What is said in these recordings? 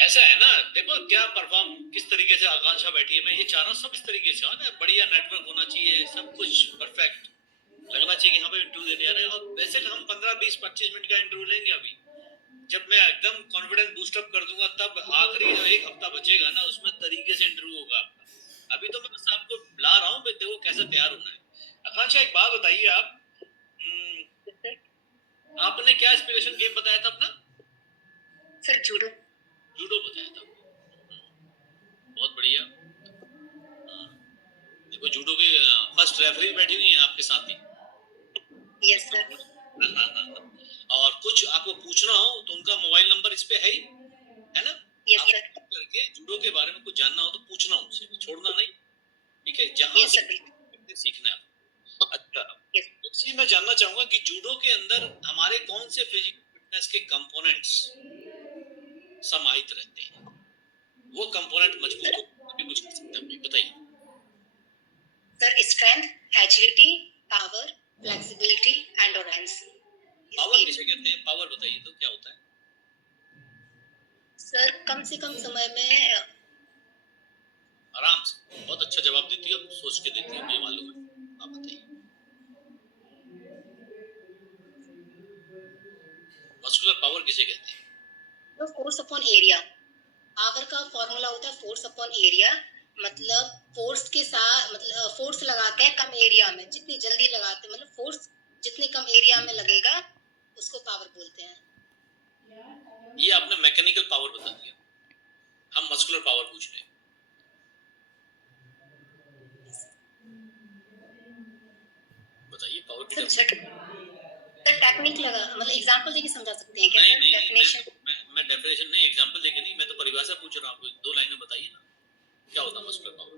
ऐसा है ना, देखो क्या परफॉर्म किस तरीके से आकांक्षा बैठी है, मैं ये चाह रहा हूँ सब इस तरीके से हो ना, बढ़िया नेटवर्क होना चाहिए, सब कुछ परफेक्ट लगना चाहिए कि यहाँ पे इंटरव्यू देने आ रहे हैं। और वैसे तो हम 15-20-25 मिनट का इंटरव्यू लेंगे अभी, जब मैं एकदम कॉन्फिडेंस बूस्टअप कर दूंगा तब आखिरी जो एक हफ्ता बचेगा ना उसमें तरीके से इंटरव्यू होगा आपका। अभी तो मैं बस आपको बुला रहा हूँ, देखो कैसे तैयार होना है। आकांक्षा एक बात बताइए, आप आपने क्या एस्पिरेशन गेम बताया था अपना? Sir judo. जूडो बताया था, बहुत बढ़िया। देखो जूडो के फर्स्ट रेफरी बैठी हुई है आपके साथ ही। Yes sir. और कुछ आपको पूछना हो तो उनका मोबाइल नंबर इस पे है ही, है ना? यस आप सर। करके जूडो के बारे में कुछ जानना हो तो पूछना उनसे, छोड़ना नहीं, ठीक है? जहाँ यस सर। सीखना है। अच्छा, यस। इसलिए मैं जानना चाहूंगा कि जूडो के अंदर हमारे कौन से फिजिकल फिटनेस के कंपोनेंट्स समाहित रहते हैं, वो कंपोनेंट मजबूत हो तभी कुछ कर सकते हैं, बताइए। Sir strength, agility, power, flexibility, endurance. Power किसे कहते हैं? पावर बताइए तो क्या होता है? सर कम से कम समय में आराम से, बहुत अच्छा जवाब देती हो, सोच के देती हो, मुझे मालूम है। आप बताइए। मस्कुलर पावर किसे कहते हैं? तो फोर्स अपॉन एरिया। पावर का फॉर्मूला होता है फोर्स अपॉन एरिया, मतलब फोर्स के साथ, मतलब फोर्स लगाते हैं कम एरिया में, जितनी जल्दी लगाते हैं, मतलब फोर्स जितने कम एरिया में लगेगा उसको पावर बोलते हैं। ये आपने मैकेनिकल पावर बता दिया, हम मस्कुलर पावर पूछ रहे हैं। बताइए पावर की टेक्निक लगा, मतलब एग्जांपल देके समझा सकते हैं क्या नहीं, सर? नहीं, डेफिनेशन। मैं डेफिनेशन नहीं, एग्जांपल देके नहीं, मैं तो परिभाषा पूछ रहा हूँ, दो लाइन में बताइए ना क्या होता है मस्कुलर पावर।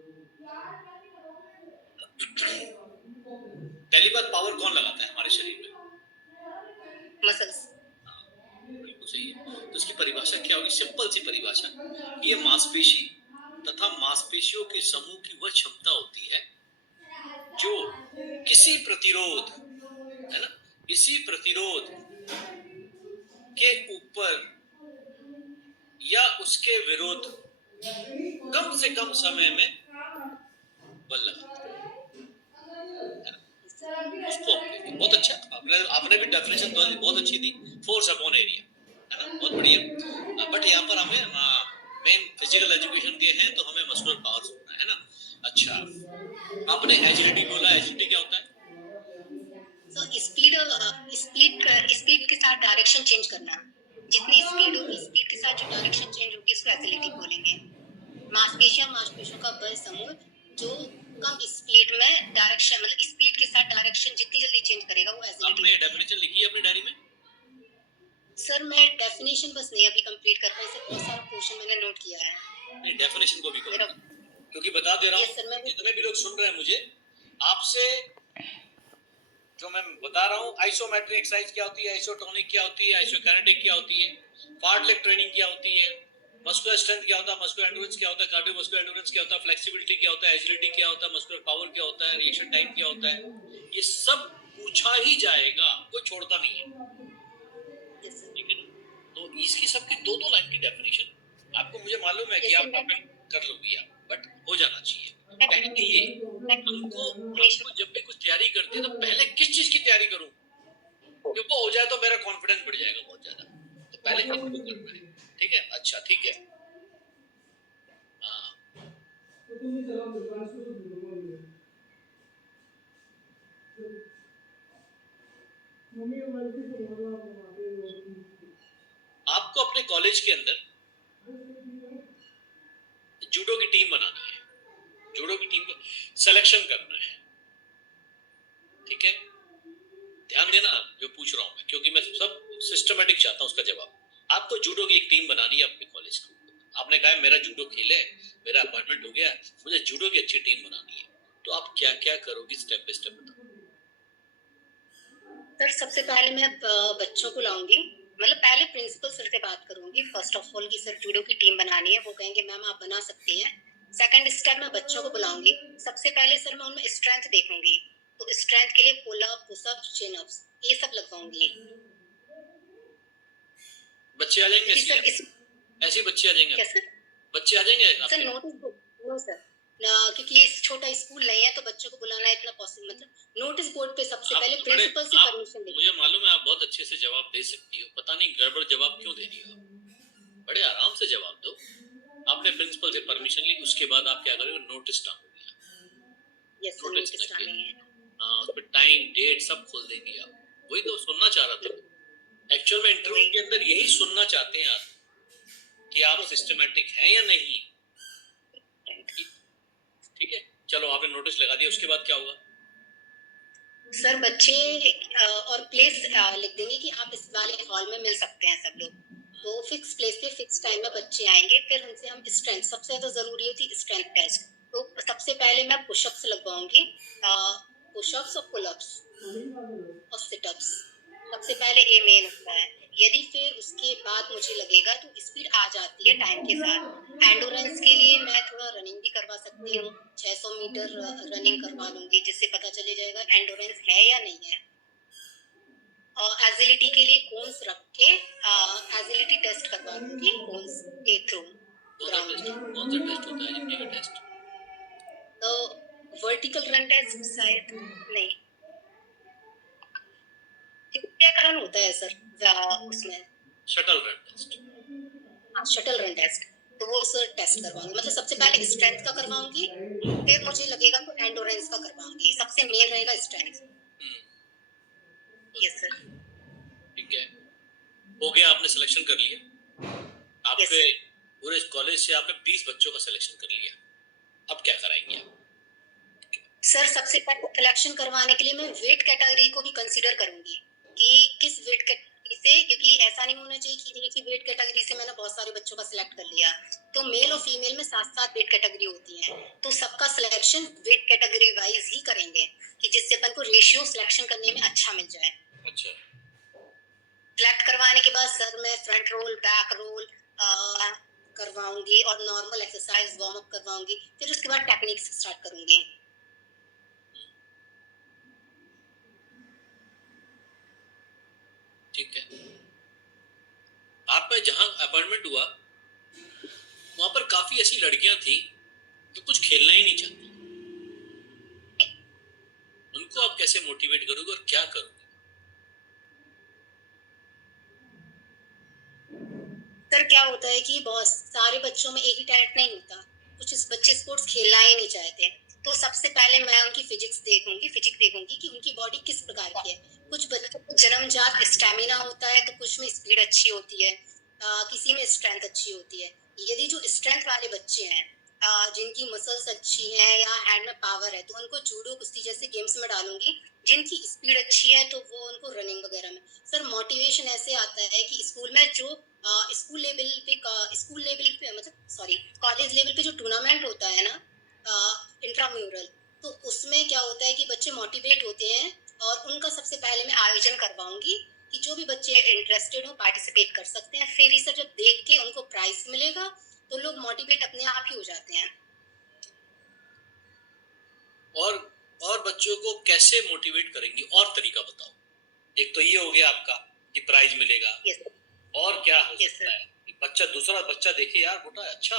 पहली बात, पावर कौन लगाता है हमारे शरीर में? मसल्स। बिल्कुल सही है। तो इसकी परिभाषा क्या होगी? सिंपल सी परिभाषा, ये मांसपेशी तथा मांसपेशियों के समूह की वह क्षमता होती है जो किसी प्रतिरोध, है ना, किसी प्रतिरोध के ऊपर या उसके विरोध कम से कम समय में बल लगाता है ना, उसको बहुत अच्छा, आपने भी डेफिनेशन बहुत अच्छी दी, फोर्स अपॉन एरिया, है ना, बहुत बढ़िया। बट यहाँ पर हमें मेन फिजिकल एजुकेशन के हैं तो हमें मस्कुलर पावर सुनना है ना। अच्छा, आपने एजिलिटी बोला, एजिलिटी क्या होता है? तो स्पीड, स्पीड के साथ डायरेक्शन चेंज करना, जितनी स्पीड होगी स्पीड के साथ जो डायरेक्शन चेंज होगी इसको एजिलिटी बोलेंगे। मांसपेशियों का बल समूह जो कम स्पीड में डायरेक्शन, मतलब स्पीड के साथ डायरेक्शन जितनी जल्दी चेंज करेगा वो एजिलिटी। आपने डेफिनेशन लिखी है अपनी डायरी में? सर मैं डेफिनेशन बस नहीं अभी कंप्लीट कर पाई, सर बहुत सारा क्वेश्चन मैंने नोट किया है। नहीं, डेफिनेशन को भी करो, क्योंकि बता दे रहा हूँ जितने भी लोग सुन रहे हैं मुझे, आपसे जो मैं बता रहा हूँ, आइसोमेट्रिक एक्सरसाइज क्या होती है, आइसोटोनिक क्या होती है, आइसोकिनेटिक क्या होती है, फार्टलेग ट्रेनिंग क्या होती है, मस्कुलर स्ट्रेंथ क्या होता है, मस्कुलर एंडोरेंस क्या होता है, कार्डियोवास्कुलर एंडोरेंस क्या होता है, फ्लेक्सिबिलिटी क्या होता है, एजिलिटी क्या होता है, मस्कुलर पावर क्या होता है, रिएक्शन टाइम क्या होता है, ये सब पूछा ही जाएगा, कोई छोड़ता नहीं है, ठीक है ना? तो इसकी सबकी दो दो लाइन की डेफिनेशन आपको, मुझे मालूम है कि आप कर लोगी आप, बट हो जाना चाहिए। पहले ये हमको जब भी कुछ तैयारी करते हैं तो पहले किस चीज की तैयारी करूं, क्योंकि हो जाए तो मेरा कॉन्फिडेंस बढ़ जाएगा बहुत ज्यादा, तो पहले किसको करना है, ठीक है? अच्छा ठीक है। आपको अपने कॉलेज के अंदर जूडो की टीम बनानी है, जूडो की टीम को सिलेक्शन करना है, ठीक है? ध्यान देना जो पूछ रहा हूं मैं, क्योंकि मैं सब सिस्टमेटिक चाहता हूं उसका जवाब। आपको जूडो की एक टीम बनानी है अपने कॉलेज को, आपने कहा मेरा जूडो खेले, मेरा अपॉइंटमेंट हो गया, मुझे जूडो की अच्छी टीम बनानी है, तो आप क्या क्या करोगी स्टेप बाय स्टेप बताओ। सर सबसे पहले मैं बच्चों को लाऊंगी, मतलब पहले प्रिंसिपल सर से बात करूंगी फर्स्ट ऑफ ऑल कि सर जूडो की टीम बनानी है, वो कहेंगे मैम आप बना सकती हैं। सेकंड स्टेप में बच्चों को बुलाऊंगी, सबसे पहले सर मैं उनमें स्ट्रेंथ देखूंगी, तो स्ट्रेंथ के लिए pull up, push up, chin ups ये सब लगवाऊंगी। बच्चे आ जाएंगे क्योंकि सर ऐसे ऐसे बच्चे आ जाएंगे क्या सर बच्चे आ जाएंगे सर आपके? नोटिस बोर्ड नो सर क्योंकि ये छोटा स्कूल नहीं है तो बच्चों को बुलाना इतना पॉसिबल मतलब नोटिस बोर्ड पे सबसे आप पहले तो बड़े प्रिंसिपल से आप परमिशन लेंगे। मुझे मालूम है आप बहुत अच्छे से जवाब दे सकती हो, पता नहीं गड़बड़ जवाब क्यों दे रही हो आप। बड़े आराम से जवाब दो। आपने प्रिंसिपल से परमिशन ली, उसके बाद आप क्या करोगे? नोटिस टांगोगे आप। यस सर नोटिस नोटिस टांग डालेंगे। के हाँ, उस पर टाइम डेट सब खोल देंगे आप। वही तो सुनना चाह रहा था। एक्चुअल में इंटरव्यू के अंदर यही सुनना चाहते हैं आप कि आप सिस्टमेटिक हैं या नहीं। ठीक है, चलो आपने नोटिस लगा दिया, उसके बाद क्या होगा? सर बच्चे और प्लेस लिख देंगे कि आप इस वाले हॉल में मिल सकते हैं सब लोग। तो फिक्स प्लेस पे फिक्स टाइम में बच्चे आएंगे, फिर उनसे हम स्ट्रेंथ सबसे ज्यादा जरूरी होती है स्ट्रेंथ टेस्ट। तो सबसे पहले मैं पुशअप्स लगवाऊंगी, पुशअप्स और पुलअप्स और सिटअप्स। सबसे पहले ये मेन होता है। यदि फिर उसके बाद मुझे लगेगा तो स्पीड आ जाती है टाइम के साथ। एंडोरेंस के लिए मैं थोड़ा रनिंग भी करवा सकती हूँ, 600 मीटर रनिंग करवा लूंगी जिससे पता चले जाएगा एंडोरेंस है या नहीं है। और एजिलिटी के लिए कोन्स रख के एजिलिटी टेस्ट करवा दूंगी कोन्स के थ्रू ग्राउंड में। कौन सा टेस्ट होता है एजिलिटी का टेस्ट? तो वर्टिकल रन टेस्ट शायद नहीं, रन होता है सर उसमें shuttle run test. Shuttle run test. तो वो सर टेस्ट करवाऊंगी, मतलब सबसे पहले स्ट्रेंथ का करवाऊंगी, फिर मुझे लगेगा तो एंडोरेंस का करवाऊंगी। सबसे मेन रहेगा स्ट्रेंथ। Yes sir. ठीक है, हो गया, आपने सिलेक्शन कर लिया। आपके पूरे कॉलेज से आपने 20 बच्चों का सिलेक्शन कर लिया, अब क्या कराएंगे आप? सर सबसे पहले सिलेक्शन करवाने के लिए मैं वेट कैटेगरी को भी कंसीडर करूंगी कि किस वेट कैटेगरी से, क्योंकि ऐसा नहीं होना चाहिए कि एक ही वेट कैटेगरी से मैंने बहुत सारे बच्चों का सिलेक्ट कर लिया। तो मेल और फीमेल में 7-7 वेट कैटेगरी होती है, तो सबका सिलेक्शन वेट कैटेगरी वाइज ही करेंगे कि जिससे अपन को रेशियो सिलेक्शन करने में अच्छा मिल जाए। अच्छा, सिलेक्ट करवाने के बाद सर मैं फ्रंट रोल बैक रोल करवाऊंगी और नॉर्मल एक्सरसाइज वार्म अप करवाऊंगी, फिर उसके बाद टेक्निक्स स्टार्ट करूंगी। ठीक है। आपका जहाँ अपॉइंटमेंट हुआ वहां पर काफी ऐसी लड़कियां थी जो कुछ खेलना ही नहीं चाहती, उनको आप कैसे मोटिवेट करोगे और क्या करोगे? सर क्या होता है कि बहुत सारे बच्चों में एक ही टैलेंट नहीं होता, कुछ इस बच्चे स्पोर्ट्स खेलना ही नहीं चाहते। तो सबसे पहले मैं उनकी फिजिक्स देखूंगी कि उनकी बॉडी किस प्रकार की है। कुछ बच्चों को जन्मजात स्टैमिना होता है तो कुछ में स्पीड अच्छी होती है, किसी में स्ट्रेंथ अच्छी होती है। यदि जो स्ट्रेंथ वाले बच्चे हैं, जिनकी मसल्स अच्छी हैं या हैंड में पावर है, तो उनको जूडो कुश्ती जैसे गेम्स में डालूंगी। जिनकी स्पीड अच्छी है तो वो उनको रनिंग वगैरह में। सर मोटिवेशन ऐसे आता है कि स्कूल में जो स्कूल लेवल पे मतलब सॉरी कॉलेज लेवल पे जो टूर्नामेंट होता है ना इंट्राम्यूरल, तो उसमें क्या होता है कि बच्चे मोटिवेट होते हैं और उनका सबसे पहले मैं आयोजन करवाऊंगी कि जो भी बच्चे इंटरेस्टेड हो पार्टिसिपेट कर सकते हैं। फिर इसे जब देख के उनको प्राइज मिलेगा तो लोग मोटिवेट अपने आप ही हो जाते हैं। और बच्चों को कैसे मोटिवेट करेंगे, और तरीका बताओ। एक तो ये हो गया आपका कि प्राइज मिलेगा, यस और क्या हो यस सकता है कि बच्चा दूसरा बच्चा देखे यार बेटा अच्छा